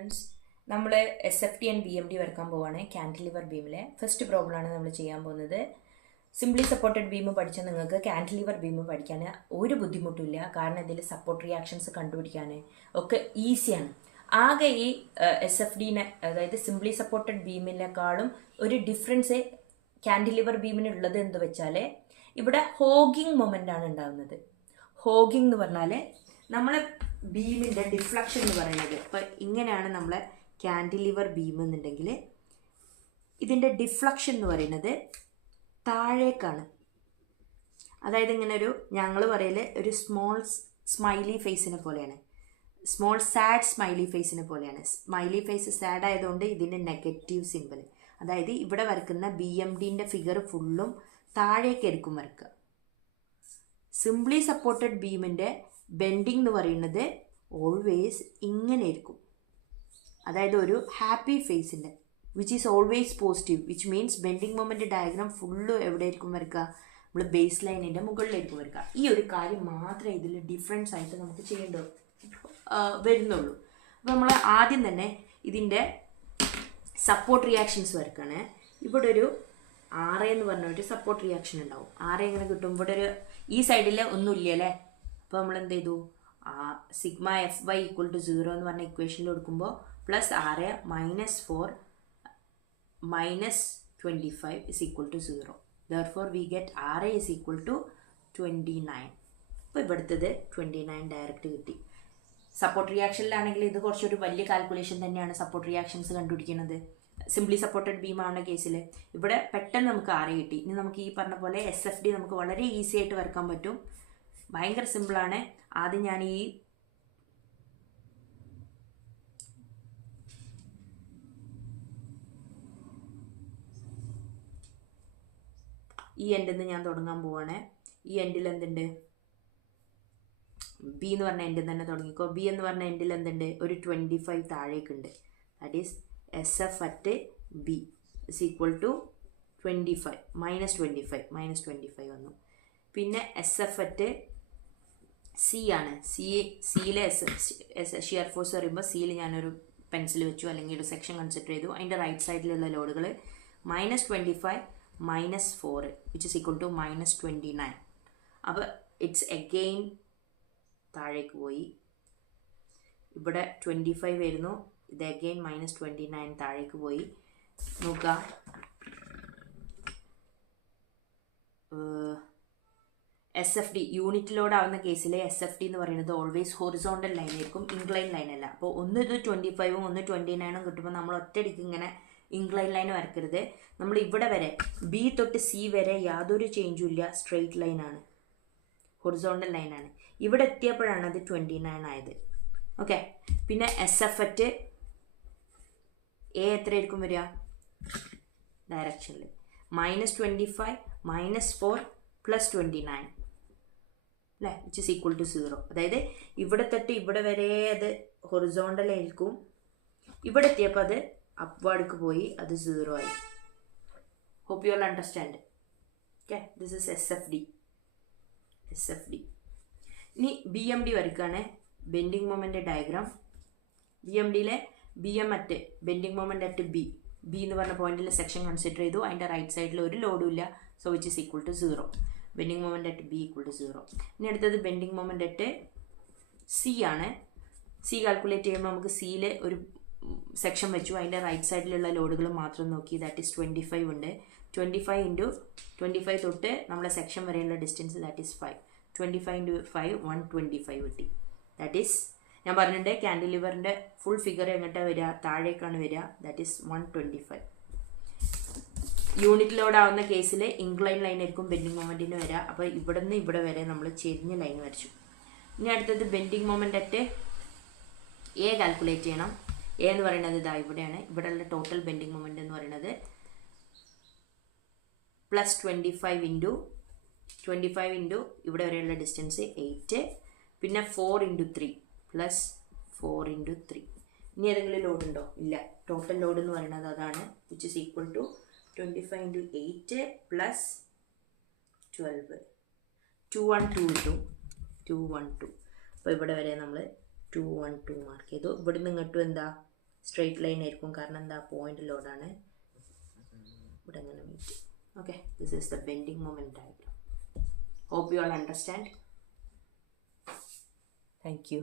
Friends, നമ്മൾ SFT and BMD വരക്കാൻ പോവാണ്. കാൻറ്റിലിവർ ബീമിലെ ഫസ്റ്റ് പ്രോബ്ലമാണ് നമ്മൾ ചെയ്യാൻ പോകുന്നത്. സിംപ്ലി സപ്പോർട്ടഡ് ബീം പഠിച്ച നിങ്ങൾക്ക് കാൻറ്റിലിവർ ബീം പഠിക്കാൻ ഒരു ബുദ്ധിമുട്ടില്ല. കാരണം ഇതിൽ സപ്പോർട്ട് റിയാക്ഷൻസ് കണ്ടുപിടിക്കാൻ ഒക്കെ ഈസിയാണ്. ആകെ ഈ SFDനെ, അതായത് സിംപ്ലി സപ്പോർട്ടഡ് ബീമിനെക്കാളും ഒരു ഡിഫറൻസ് കാൻറ്റിലിവർ ബീമിനുള്ളത് എന്ന് വെച്ചാൽ ഇവിടെ ഹോഗിങ് മൊമെൻ്റ് ആണ് ഉണ്ടാകുന്നത്. ഹോഗിങ് എന്ന് പറഞ്ഞാൽ നമ്മളെ ബീമിൻ്റെ ഡിഫ്ലക്ഷൻ എന്ന് പറയുന്നത്, ഇപ്പോൾ ഇങ്ങനെയാണ് നമ്മളെ കാൻറ്റിലിവർ ബീം എന്നുണ്ടെങ്കിൽ ഇതിൻ്റെ ഡിഫ്ലക്ഷൻ എന്ന് പറയുന്നത് താഴേക്കാണ്. അതായത് ഇങ്ങനെ ഒരു, ഞങ്ങൾ പറയല് ഒരു സ്മോൾ സ്മൈലി ഫേസിനെ പോലെയാണ്, സ്മോൾ സാഡ് സ്മൈലി ഫേസിനെ പോലെയാണ്. സ്മൈലി ഫേസ് സാഡ് ആയതുകൊണ്ട് ഇതിൻ്റെ നെഗറ്റീവ് സിമ്പിൾ, അതായത് ഇവിടെ വരക്കുന്ന BMDൻ്റെ ഫിഗർ ഫുള്ളും താഴേക്കായിരിക്കും വരക്കുക. സിംപ്ലി സപ്പോർട്ടഡ് ബീമിൻ്റെ ബെൻഡിങ് എന്ന് പറയുന്നത് ഓൾവേസ് ഇങ്ങനെ ആയിരിക്കും. അതായത് ഒരു ഹാപ്പി ഫേസിൻ്റെ which is always positive, which means bending moment diagram full എവിടെ ആയിരിക്കും വരക്കുക, നമ്മൾ ബേസ് ലൈനിൻ്റെ മുകളിലായിരിക്കും വരക്കുക. ഈ ഒരു കാര്യം മാത്രമേ ഇതിൽ ഡിഫറൻസ് ആയിട്ട് നമുക്ക് ചെയ്യേണ്ടി വരുന്നുള്ളൂ. അപ്പോൾ നമ്മൾ ആദ്യം തന്നെ ഇതിൻ്റെ സപ്പോർട്ട് റിയാക്ഷൻസ് വരക്കുകയാണ്. ഇവിടെ ഒരു RA എന്ന് പറഞ്ഞ ഒരു സപ്പോർട്ട് റിയാക്ഷൻ ഉണ്ടാവും. RA എങ്ങനെ കിട്ടും? ഇവിടെ ഒരു ഈ സൈഡിൽ ഒന്നുമില്ല അല്ലേ. അപ്പോൾ നമ്മൾ എന്ത് ചെയ്തു, സിഗ്മ FY = 0 എന്ന് പറഞ്ഞ ഇക്വേഷനിൽ കൊടുക്കുമ്പോൾ plus RA -4 -25 = 0. Therefore we get RA = 29. അപ്പോൾ ഇവിടുത്തത് 29 ഡയറക്റ്റ് കിട്ടി. സപ്പോർട്ട് റിയാക്ഷനിലാണെങ്കിൽ ഇത് കുറച്ചൊരു വലിയ കാൽക്കുലേഷൻ തന്നെയാണ് സപ്പോർട്ട് റിയാക്ഷൻസ് കണ്ടുപിടിക്കുന്നത്. സിംപ്ലി സപ്പോർട്ടഡ് ബീം ആവുന്ന കേസിൽ ഇവിടെ പെട്ടെന്ന് നമുക്ക് RA കിട്ടി. ഇനി നമുക്ക് ഈ പറഞ്ഞ പോലെ SFD നമുക്ക് വളരെ ഈസി ആയിട്ട് വരക്കാൻ പറ്റും. ഭയങ്കര സിമ്പിളാണ്. ആദ്യം ഞാൻ ഈ എൻഡിൽ നിന്ന് ഞാൻ തുടങ്ങാൻ പോവാണ്. ഈ എൻഡിൽ എന്തുണ്ട്, B എന്ന് പറഞ്ഞ എൻഡിൽ തന്നെ തുടങ്ങിക്കോ. B എന്ന് പറഞ്ഞ എൻഡിൽ എന്തുണ്ട്, ഒരു 25 താഴേക്കുണ്ട്. That is SF at B = 25 -25 വന്നു. പിന്നെ SF at C ആണ്. സിയിലെ ഷിയർ ഫോഴ്സ് പറയുമ്പോൾ സിയിൽ ഞാനൊരു പെൻസിൽ വെച്ചു, അല്ലെങ്കിൽ ഒരു സെക്ഷൻ കൺസിഡർ ചെയ്തു. അതിൻ്റെ റൈറ്റ് സൈഡിലുള്ള ലോഡുകൾ -25 -4 which is equal to -29. അപ്പോൾ ഇറ്റ്സ് അഗെയിൻ താഴേക്ക് പോയി. ഇവിടെ 25 വരുന്നു, ഇത് അഗെയിൻ -29 താഴേക്ക് പോയി. നോക്കുക, SFD യൂണിറ്റ് ലോഡ് ആവുന്ന കേസിൽ SFD എന്ന് പറയുന്നത് ഓൾവേസ് ഹൊറിസോണ്ടൽ ലൈൻ ആയിരിക്കും, ഇൻക്ലൈൻ ലൈൻ അല്ല. അപ്പോൾ ഒന്ന് ഇത് 25ഉം ഒന്ന് 29ഉം കിട്ടുമ്പോൾ നമ്മൾ ഒറ്റയടിക്ക് ഇങ്ങനെ ഇൻക്ലൈൻ ലൈൻ വരക്കരുത്. നമ്മൾ ഇവിടെ വരെ B തൊട്ട് C വരെ യാതൊരു ചേഞ്ചും ഇല്ല, സ്ട്രെയിറ്റ് ലൈനാണ്, ഹൊറിസോണ്ടൽ ലൈനാണ്. ഇവിടെ എത്തിയപ്പോഴാണ് അത് 29 ആയത്. ഓക്കെ. പിന്നെ SF at A എത്രയായിരിക്കും വരിക, ഡയറക്ഷനിൽ -25 -4 +29 അല്ലേ, വിച്ച് ഇസ് ഈക്വൽ ടു 0. അതായത് ഇവിടെ തൊട്ട് ഇവിടെ വരെ അത് ഹൊറിസോണ്ടലായിരിക്കും. ഇവിടെ എത്തിയപ്പോൾ അത് അപ്വാർഡ്ക്ക് പോയി, അത് 0 ആയി. Hope you all understand. Okay, this is SFD. ഇനി BMD വരയ്ക്കുകയാണ്. Bending moment diagram. BMDയിലെ BM at bending moment at B എന്ന് പറഞ്ഞ പോയിന്റിൽ സെക്ഷൻ കൺസിഡർ ചെയ്തു. അതിൻ്റെ റൈറ്റ് സൈഡിൽ ഒരു ലോഡും ഇല്ല, so which is equal to 0. Bending moment at B = 0. ഇനി അടുത്തത് ബെൻഡിങ് മൊമെൻ്റ് at C ആണ്. C കാൽക്കുലേറ്റ് ചെയ്യുമ്പോൾ നമുക്ക് സിയിൽ ഒരു സെക്ഷൻ വെച്ചു, അതിൻ്റെ റൈറ്റ് സൈഡിലുള്ള ലോഡുകൾ മാത്രം നോക്കി. ദാറ്റ് ഈസ് 25 ഉണ്ട്. 25 × 25 തൊട്ട് നമ്മളെ സെക്ഷൻ വരെയുള്ള ഡിസ്റ്റൻസ് ദാറ്റ് ഈസ് 5. 25 × 5 125 കിട്ടി. ദാറ്റ് ഈസ്, ഞാൻ പറഞ്ഞിട്ടുണ്ട് കാൻഡിലിവറിൻ്റെ ഫുൾ ഫിഗർ എങ്ങോട്ടാണ് വരിക, താഴേക്കാണ് വരിക. That is 125. യൂണിറ്റ് ലോഡ് ആവുന്ന കേസിൽ ഇൻക്ലൈൻ ലൈൻ ആയിരിക്കും ബെൻഡിങ് മൊമെൻറ്റിന് വരിക. അപ്പോൾ ഇവിടെ നിന്ന് ഇവിടെ വരെ നമ്മൾ ചെരിഞ്ഞ ലൈൻ വരച്ചു. ഇനി അടുത്തത് bending moment at A calculate ചെയ്യണം. A എന്ന് പറയുന്നത് ഇതാ ഇവിടെയാണ്. ഇവിടെയുള്ള ടോട്ടൽ ബെൻഡിങ് മൊമെൻ്റ് എന്ന് പറയുന്നത് +25 × ഇവിടെ വരെയുള്ള ഡിസ്റ്റൻസ് 8, പിന്നെ 4 × 3 +4 × 3. ഇനി ഏതെങ്കിലും ലോഡ് ഉണ്ടോ? ഇല്ല. ടോട്ടൽ ലോഡ് എന്ന് പറയുന്നത് അതാണ്, വിച്ച് ഇസ് ഈക്വൽ ടു 25 × 8 + 12 212 കിട്ടും. 212. അപ്പോൾ ഇവിടെ വരെ നമ്മൾ 212 മാർക്ക് ചെയ്തു. ഇവിടെ നിന്ന് ഇങ്ങോട്ടും എന്താ സ്ട്രെയിറ്റ് ലൈൻ ആയിരിക്കും, കാരണം എന്താ പോയിന്റ് ലോഡാണ്. ഇവിടെ അങ്ങനെ meet. Okay, this is the bending moment diagram. Hope you all understand. Thank U.